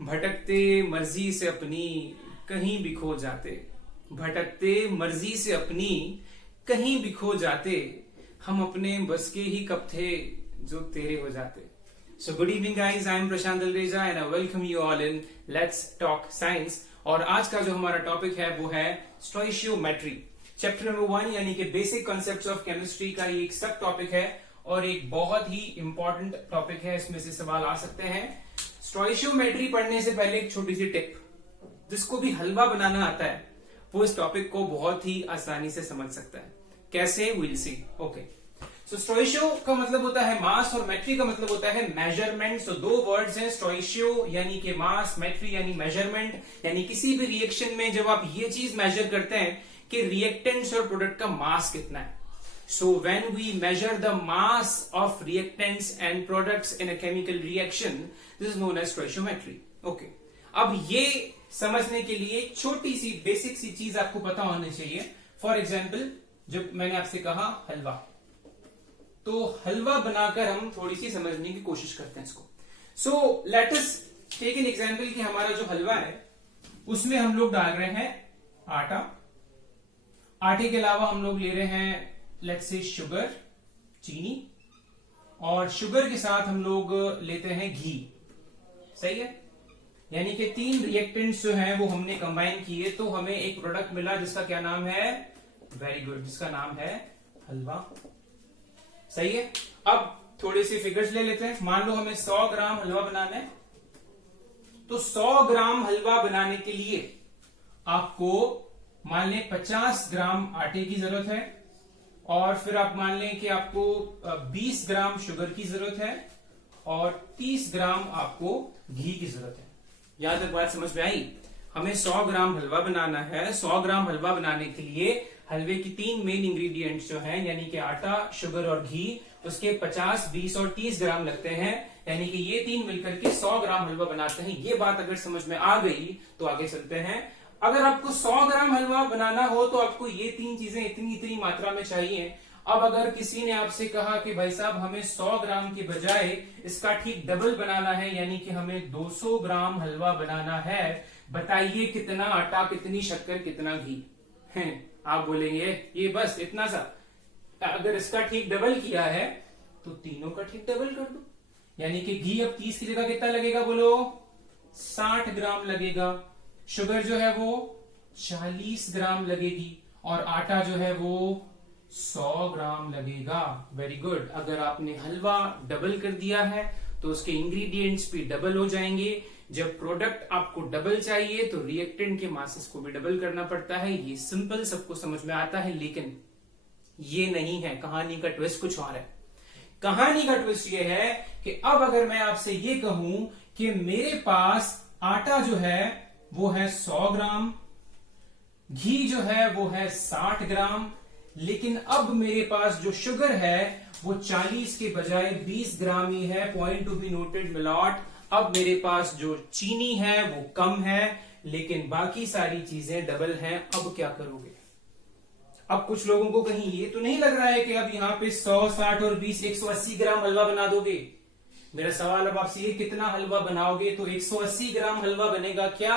भटकते मर्जी से अपनी कहीं भी खो जाते, भटकते मर्जी से अपनी कहीं भी खो जाते, हम अपने बस के ही कब थे जो तेरे हो जाते। So good evening guys, I am Prashant Dalreja and I welcome you all in Let's Talk Science। और आज का जो हमारा टॉपिक है वो है स्टोइशियोमेट्री, चैप्टर नंबर 1 यानी कि बेसिक कॉन्सेप्ट्स ऑफ केमिस्ट्री का ये एक सब टॉपिक है और एक बहुत ही इंपॉर्टेंट टॉपिक है। इसमें से सवाल आ सकते हैं। स्टोइशियोमेट्री पढ़ने से पहले एक छोटी सी टिप, जिसको भी हलवा बनाना आता है वो इस टॉपिक को बहुत ही आसानी से समझ सकता है। कैसे, विल सी। ओके, सो स्टोइशियो का मतलब होता है मास और मेट्री का मतलब होता है मेजरमेंट। सो दो वर्ड्स हैं, स्टोइशियो यानी कि मास, मेट्री यानी मेजरमेंट। यानी किसी भी रिएक्शन में जब आप ये चीज मेजर करते हैं कि रिएक्टेंट्स और प्रोडक्ट का मास कितना है। So when we measure the mass of reactants and products in a chemical reaction, this is known as stoichiometry. Okay. अब ये समझने के लिए छोटी सी बेसिक सी चीज आपको पता होनी चाहिए। फॉर एग्जाम्पल, जब मैंने आपसे कहा हलवा, तो हलवा बनाकर हम थोड़ी सी समझने की कोशिश करते हैं इसको। So let us take an example कि हमारा जो हलवा है उसमें हम लोग डाल रहे हैं आटा। आटे के अलावा हम लोग ले रहे हैं लेट्स से शुगर, चीनी, और शुगर के साथ हम लोग लेते हैं घी। सही है? यानी कि तीन रिएक्टेंट्स जो हैं वो हमने कंबाइन किए तो हमें एक प्रोडक्ट मिला जिसका क्या नाम है, वेरी गुड, जिसका नाम है हलवा। सही है? अब थोड़े से फिगर्स ले लेते हैं। मान लो हमें 100 ग्राम हलवा बनाना है, तो 100 ग्राम हलवा बनाने के लिए आपको मान लें 50 ग्राम आटे की जरूरत है, और फिर आप मान लें कि आपको 20 ग्राम शुगर की जरूरत है और 30 ग्राम आपको घी की जरूरत है। यहां तक बात समझ में आई? हमें 100 ग्राम हलवा बनाना है। 100 ग्राम हलवा बनाने के लिए हलवे की तीन मेन इंग्रेडिएंट्स जो हैं यानी कि आटा, शुगर और घी, उसके 50, 20 और 30 ग्राम लगते हैं। यानी कि ये तीन मिलकर के 100 ग्राम हलवा बनाते हैं। ये बात अगर समझ में आ गई तो आगे चलते हैं। अगर आपको 100 ग्राम हलवा बनाना हो तो आपको ये तीन चीजें इतनी इतनी मात्रा में चाहिए। अब अगर किसी ने आपसे कहा कि भाई साहब हमें 100 ग्राम के बजाय इसका ठीक डबल बनाना है, यानी कि हमें 200 ग्राम हलवा बनाना है, बताइए कितना आटा, कितनी शक्कर, कितना घी है? आप बोलेंगे ये बस इतना सा। अगर इसका ठीक डबल किया है तो तीनों का ठीक डबल कर दो। यानी कि घी अब 30 की जगह कितना लगेगा, बोलो? 60 ग्राम लगेगा। शुगर जो है वो 40 ग्राम लगेगी और आटा जो है वो 100 ग्राम लगेगा। Very good. अगर आपने हलवा डबल कर दिया है तो उसके इंग्रेडिएंट्स भी डबल हो जाएंगे। जब प्रोडक्ट आपको डबल चाहिए तो रिएक्टेंट के मासेस को भी डबल करना पड़ता है। ये सिंपल, सबको समझ में आता है, लेकिन ये नहीं है। कहानी का ट्विस्ट कुछ और है। कहानी का ट्विस्ट ये है कि अब अगर मैं आपसे ये कहूं कि मेरे पास आटा जो है वो है 100 ग्राम, घी जो है वो है 60 ग्राम, लेकिन अब मेरे पास जो शुगर है वो 40 के बजाय 20 ग्राम ही है। पॉइंट टू बी नोटेड मिलॉट। अब मेरे पास जो चीनी है वो कम है, लेकिन बाकी सारी चीजें डबल हैं। अब क्या करोगे? अब कुछ लोगों को कहीं ये तो नहीं लग रहा है कि अब यहां पे 100, 60 और 20 180 ग्राम हलवा बना दोगे? मेरा सवाल अब आपसे, ये कितना हलवा बनाओगे? तो 180 ग्राम हलवा बनेगा क्या?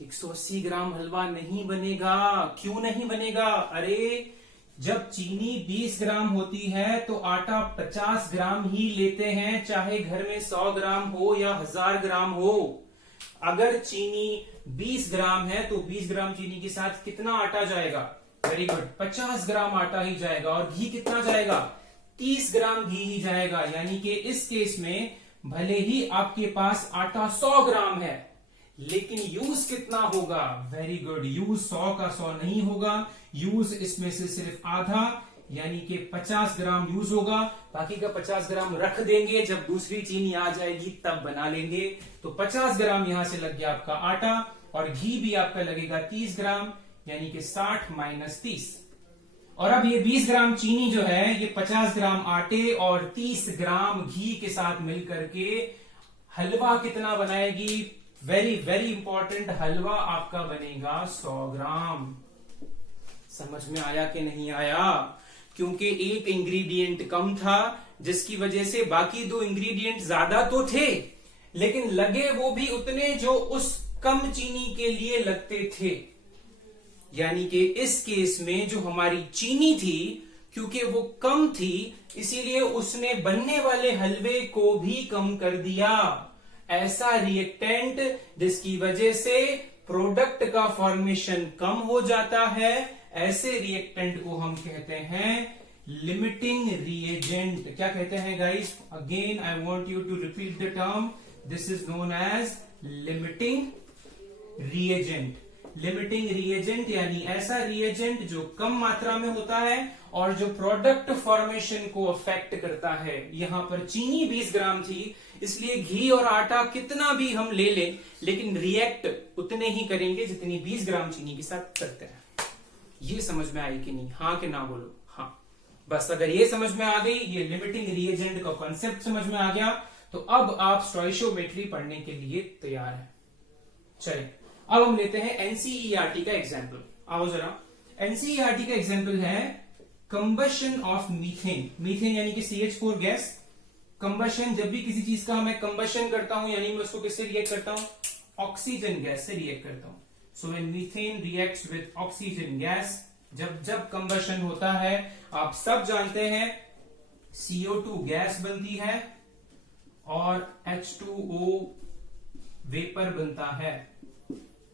180 ग्राम हलवा नहीं बनेगा। क्यों नहीं बनेगा? अरे जब चीनी 20 ग्राम होती है तो आटा 50 ग्राम ही लेते हैं, चाहे घर में 100 ग्राम हो या 1000 ग्राम हो। अगर चीनी 20 ग्राम है तो 20 ग्राम चीनी के साथ कितना आटा जाएगा? वेरी गुड, 50 ग्राम आटा ही जाएगा। और घी कितना जाएगा? 30 ग्राम घी ही जाएगा। यानी कि इस केस में भले ही आपके पास आटा 100 ग्राम है, लेकिन यूज कितना होगा? वेरी गुड, यूज 100 का 100 नहीं होगा। यूज इसमें से सिर्फ आधा, यानी कि 50 ग्राम यूज होगा। बाकी का 50 ग्राम रख देंगे, जब दूसरी चीनी आ जाएगी तब बना लेंगे। तो 50 ग्राम यहां से लग गया आपका आटा, और घी भी आपका लगेगा 30 ग्राम, यानी कि 60 माइनस 30। और अब ये 20 ग्राम चीनी जो है ये 50 ग्राम आटे और 30 ग्राम घी के साथ मिलकर के हलवा कितना बनाएगी? वेरी वेरी इंपॉर्टेंट, हलवा आपका बनेगा 100 ग्राम। समझ में आया कि नहीं आया? क्योंकि एक इंग्रेडिएंट कम था जिसकी वजह से बाकी दो इंग्रेडिएंट ज्यादा तो थे, लेकिन लगे वो भी उतने जो उस कम चीनी के लिए लगते थे। यानी कि इस केस में जो हमारी चीनी थी, क्योंकि वो कम थी, इसीलिए उसने बनने वाले हलवे को भी कम कर दिया। ऐसा रिएक्टेंट जिसकी वजह से प्रोडक्ट का फॉर्मेशन कम हो जाता है, ऐसे रिएक्टेंट को हम कहते हैं लिमिटिंग रिएजेंट। क्या कहते हैं guys? Again I want you to repeat the term. This is known as limiting reagent. Limiting reagent यानी ऐसा रिएजेंट जो कम मात्रा में होता है और जो प्रोडक्ट फॉर्मेशन को अफेक्ट करता है। यहां पर चीनी 20 ग्राम थी, इसलिए घी और आटा कितना भी हम ले लें, लेकिन रिएक्ट उतने ही करेंगे जितनी 20 ग्राम चीनी के साथ करते हैं। ये समझ में आई कि नहीं? हाँ कि ना बोलो? हाँ। बस अगर ये समझ में आ गई, ये लिमिटिंग रिएजेंट का कॉन्सेप्ट समझ में आ गया, तो अब आप स्टोइशियोमेट्री पढ़ने के लिए तैयार हैं। चलिए अब हम लेते हैं एनसीईआरटी का एग्जाम्पल। आओ जरा, एनसीईआरटी का एग्जाम्पल है कंबशन ऑफ मीथेन। मीथेन यानी कि CH4 गैस। कंबशन, जब भी किसी चीज का मैं कंबशन करता हूं यानी मैं उसको किससे रिएक्ट करता हूं? ऑक्सीजन गैस से रिएक्ट करता हूं। So when methane reacts with oxygen gas, जब कंबशन होता है, आप सब जानते हैं CO2 गैस बनती है और H2O वेपर बनता है।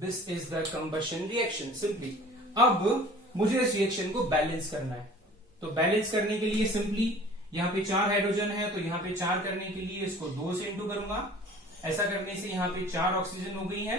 This is the combustion reaction simply. अब मुझे इस रिएक्शन को बैलेंस करना है, तो बैलेंस करने के लिए सिंपली यहाँ पे 4 हाइड्रोजन है, तो यहाँ पे 4 करने के लिए इसको 2 से इंटू करूंगा। ऐसा करने से यहाँ पे 4 ऑक्सीजन हो गई है,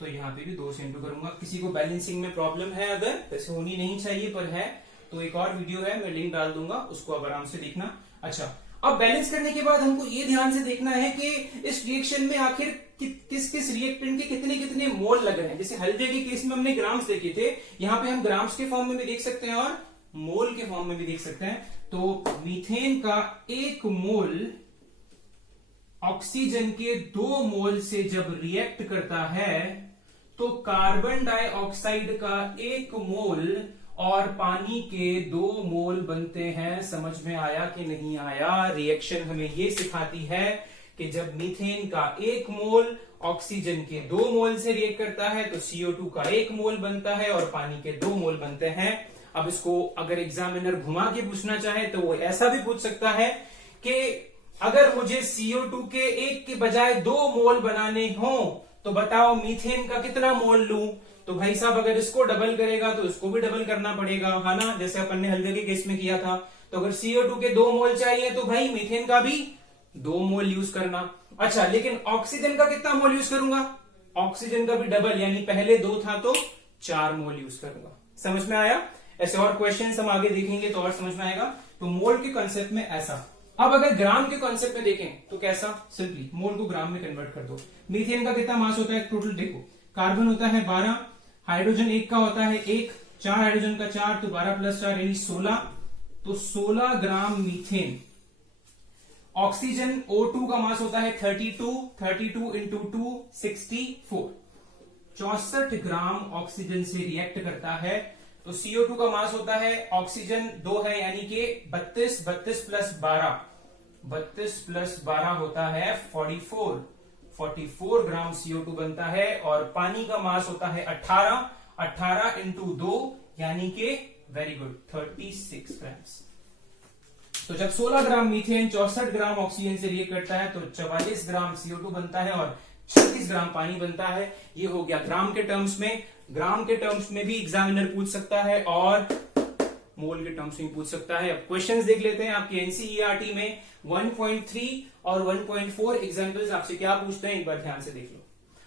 तो यहाँ पे भी 2 से इंटू करूंगा। किसी को बैलेंसिंग में प्रॉब्लम है, अगर वैसे होनी नहीं चाहिए पर है, तो एक और वीडियो है, मैं लिंक डाल दूंगा, उसको आप आराम से देखना। अच्छा, अब बैलेंस करने के बाद हमको ये ध्यान से देखना है कि इस रिएक्शन में आखिर किस किस रिएक्टेंट के कितने कितने मोल लग रहे हैं। जैसे हल्दे के केस में हमने ग्राम्स देखे थे, यहाँ पे हम ग्राम्स के फॉर्म में भी देख सकते हैं और मोल के फॉर्म में भी देख सकते हैं। तो मीथेन का 1 मोल ऑक्सीजन के 2 मोल से जब रिएक्ट करता है, तो कार्बन डाइऑक्साइड का 1 मोल और पानी के 2 मोल बनते हैं। समझ में आया कि नहीं आया? रिएक्शन हमें ये सिखाती है कि जब मीथेन का 1 मोल ऑक्सीजन के 2 मोल से रिएक्ट करता है, तो CO2 का 1 मोल बनता है और पानी के 2 मोल बनते हैं। अब इसको अगर एग्जामिनर घुमा के पूछना चाहे तो वो ऐसा भी पूछ सकता है कि अगर मुझे CO2 के 1 के बजाय 2 मोल बनाने हो, तो बताओ मीथेन का कितना मोल लूं? तो भाई साहब, अगर इसको डबल करेगा तो इसको भी डबल करना पड़ेगा, है ना? जैसे अपन ने हल्दे के केस में किया था। तो अगर CO2 के 2 मोल चाहिए तो भाई मीथेन का भी 2 मोल यूज करना। अच्छा, लेकिन ऑक्सीजन का कितना मोल यूज करूंगा? ऑक्सीजन का भी डबल, यानी पहले 2 था तो 4 मोल यूज करूंगा। समझ में आया? ऐसे और क्वेश्चंस हम आगे देखेंगे तो और समझ में आएगा। तो मोल के कॉन्सेप्ट में ऐसा। अब अगर ग्राम के कॉन्सेप्ट में देखें तो कैसा? सिंपली मोल को ग्राम में कन्वर्ट कर दो। मीथेन का कितना मास होता है टोटल? देखो, कार्बन होता है 12, हाइड्रोजन 1 का होता है 1, 4 हाइड्रोजन का 4, तो 12 + 4 यानी 16, तो 16 ग्राम मीथेन। ऑक्सीजन O2 का मास होता है 32 इंटू 2 64, 64 ग्राम ऑक्सीजन से रिएक्ट करता है। तो CO2 का मास होता है, ऑक्सीजन 2 है यानी कि 32 + 12 होता है 44 ग्राम CO2 बनता है। और पानी का मास होता है 18 इंटू 2 यानी कि वेरी गुड 36 ग्राम। तो जब 16 ग्राम मीथेन 64 ग्राम ऑक्सीजन से रिएक्ट करता है तो 44 ग्राम CO2 बनता है और 36 ग्राम पानी बनता है। ये हो गया ग्राम के टर्म्स में। ग्राम के टर्म्स में भी एग्जामिनर पूछ सकता है और मोल के टर्म्स में पूछ सकता है। अब क्वेश्चंस देख लेते हैं आपके एनसीईआरटी में। 1.3 और 1.4 एग्जाम्पल्स आपसे क्या पूछते हैं, एक बार ध्यान से देख लो।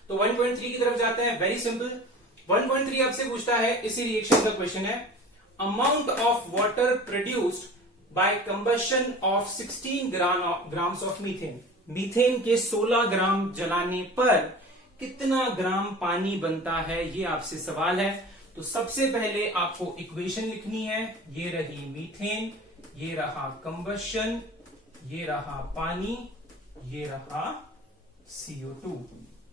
तो 1.3 की तरफ जाते हैं। वेरी सिंपल, 1.3 आपसे पूछता है, इसी रिएक्शन का क्वेश्चन है, amount of water produced by combustion of 16 grams of methane. Methane के 16 ग्राम जलाने पर कितना ग्राम पानी बनता है, ये आपसे सवाल है। तो सबसे पहले आपको इक्वेशन लिखनी है। ये रही मीथेन, ये रहा कंबशन, ये रहा पानी, ये रहा CO2।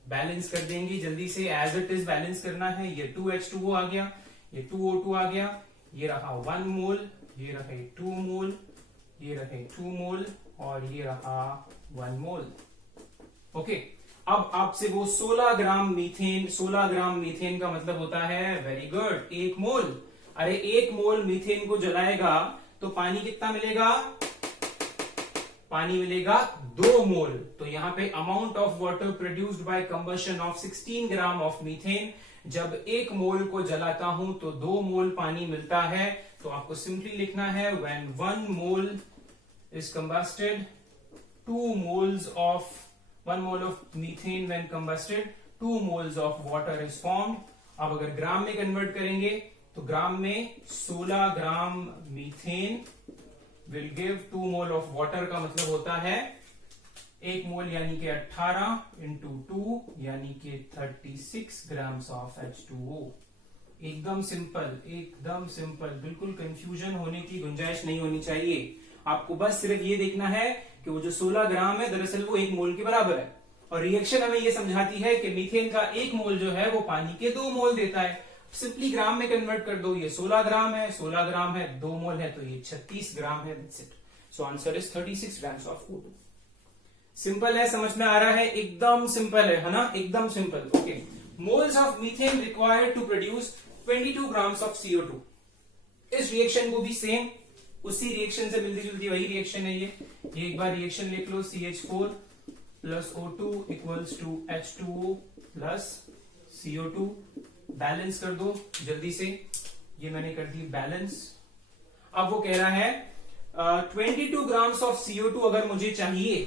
बैलेंस कर देंगे जल्दी से, एज इट इज बैलेंस करना है। ये 2H2O आ गया, ये 2O2 आ गया, ये रहा 1 मोल, ये रहे 2 मोल, ये रहे 2 मोल और ये रहा 1 मोल। ओके अब आपसे वो 16 ग्राम मीथेन, 16 ग्राम मीथेन का मतलब होता है, वेरी गुड, 1 मोल। अरे 1 मोल मीथेन को जलाएगा तो पानी कितना मिलेगा? पानी मिलेगा 2 मोल। तो यहां पे amount of water produced by combustion of 16 gram of methane, जब 1 मोल को जलाता हूं तो 2 मोल पानी मिलता है। तो आपको सिंपली लिखना है when 1 mole is combusted, 2 moles of 1 mole of methane when combusted, 2 moles of water is formed. अब अगर ग्राम में कन्वर्ट करेंगे तो ग्राम में 16 gram methane will give 2 mole of water का मतलब होता है 1 मोल यानी कि 18 इंटू 2 यानी कि 36 ग्राम्स ऑफ H2O। एकदम सिंपल, एकदम सिंपल, बिल्कुल कंफ्यूजन होने की गुंजाइश नहीं होनी चाहिए। आपको बस सिर्फ ये देखना है कि वो जो 16 ग्राम है दरअसल वो 1 मोल के बराबर है, और रिएक्शन हमें ये समझाती है कि मीथेन का 1 मोल जो है वो पानी के 2 मोल देता है। सिंपली ग्राम में कन्वर्ट कर दो, ये 16 ग्राम है, 16 ग्राम है, 2 मोल है तो ये 36 ग्राम है। That's it. So answer is 36 grams of O2। Simple है, समझ में आ रहा है, एकदम सिंपल है ना, एकदम simple. Okay, moles of methane required to produce 22 grams of CO2। इस रिएक्शन को भी सेम उसी रिएक्शन से मिलती जुलती वही रिएक्शन है ये एक बार रिएक्शन लिख लो, CH4 plus O2 equals to H2O plus CO2। Balance कर दो जल्दी से, ये मैंने कर दी बैलेंस। अब वो कह रहा है 22 ग्राम्स ऑफ CO2 अगर मुझे चाहिए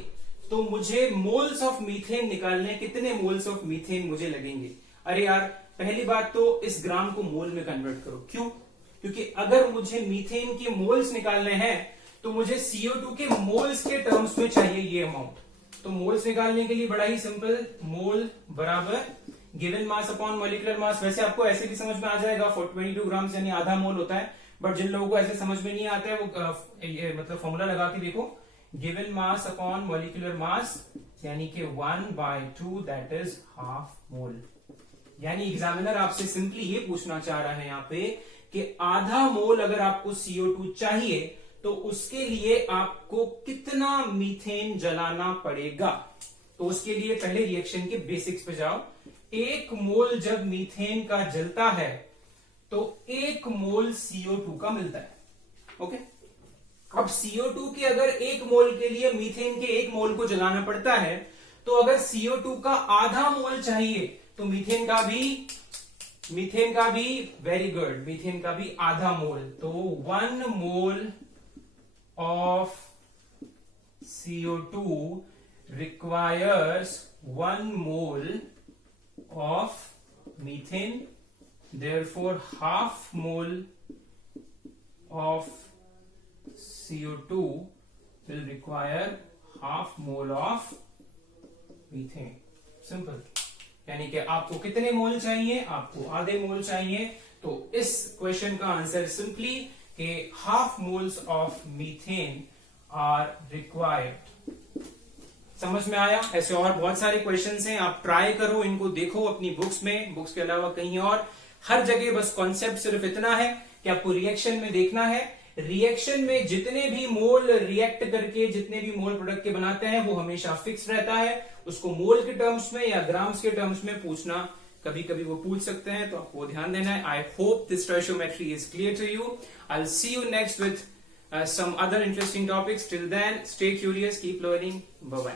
तो मुझे मोल्स ऑफ मीथेन निकालने, कितने मोल्स ऑफ मीथेन मुझे लगेंगे? अरे यार, पहली बात तो इस ग्राम को मोल में कन्वर्ट करो। क्यों? क्योंकि अगर मुझे मीथेन के मोल्स निकालने हैं तो मुझे CO2 के मोल्स के टर्म्स में चाहिए ये अमाउंट। तो मोल्स निकालने के लिए बड़ा ही सिंपल, मोल बराबर given mass upon molecular mass. वैसे आपको ऐसे भी समझ में आ जाएगा, 22 ग्राम यानी आधा मोल होता है, बट जिन लोगों को ऐसे समझ में नहीं आता है वो ये मतलब फॉर्मूला लगा के देखो, given mass upon molecular mass यानी कि 1/2 दैट इज हाफ मोल। यानी एग्जामिनर आपसे सिंपली ये पूछना चाह रहा है यहाँ पे कि आधा मोल अगर आपको CO2 चाहिए तो उसके लिए आपको कितना मीथेन जलाना पड़ेगा। तो उसके लिए पहले रिएक्शन के बेसिक्स पे जाओ। 1 मोल जब मीथेन का जलता है तो 1 मोल CO2 का मिलता है। ओके, अब CO2 के अगर 1 मोल के लिए मीथेन के 1 मोल को जलाना पड़ता है, तो अगर CO2 का आधा मोल चाहिए तो मीथेन का भी वेरी गुड, मीथेन का भी आधा मोल। तो 1 mole of CO2 requires 1 mole of methane, therefore half mole of CO2 will require half mole of methane। Simple, यानी कि आपको कितने मोल चाहिए? आपको आधे मोल चाहिए। तो इस क्वेश्चन का आंसर सिंपली कि half moles of methane are required. समझ में आया? ऐसे और बहुत सारे क्वेश्चंस हैं, आप ट्राई करो, इनको देखो अपनी बुक्स में, बुक्स के अलावा कहीं और, हर जगह बस कॉन्सेप्ट सिर्फ इतना है कि आपको रिएक्शन में देखना है। रिएक्शन में जितने भी मोल रिएक्ट करके जितने भी मोल प्रोडक्ट के बनाते हैं वो हमेशा फिक्स रहता है। उसको मोल के टर्म्स में या ग्राम्स के टर्म्स में पूछना कभी कभी वो पूछ सकते हैं, तो आपको ध्यान देना है। I hope this stoichiometry is clear to you. I will see you next with some other interesting topics. Till then, stay curious, keep learning. Bye bye.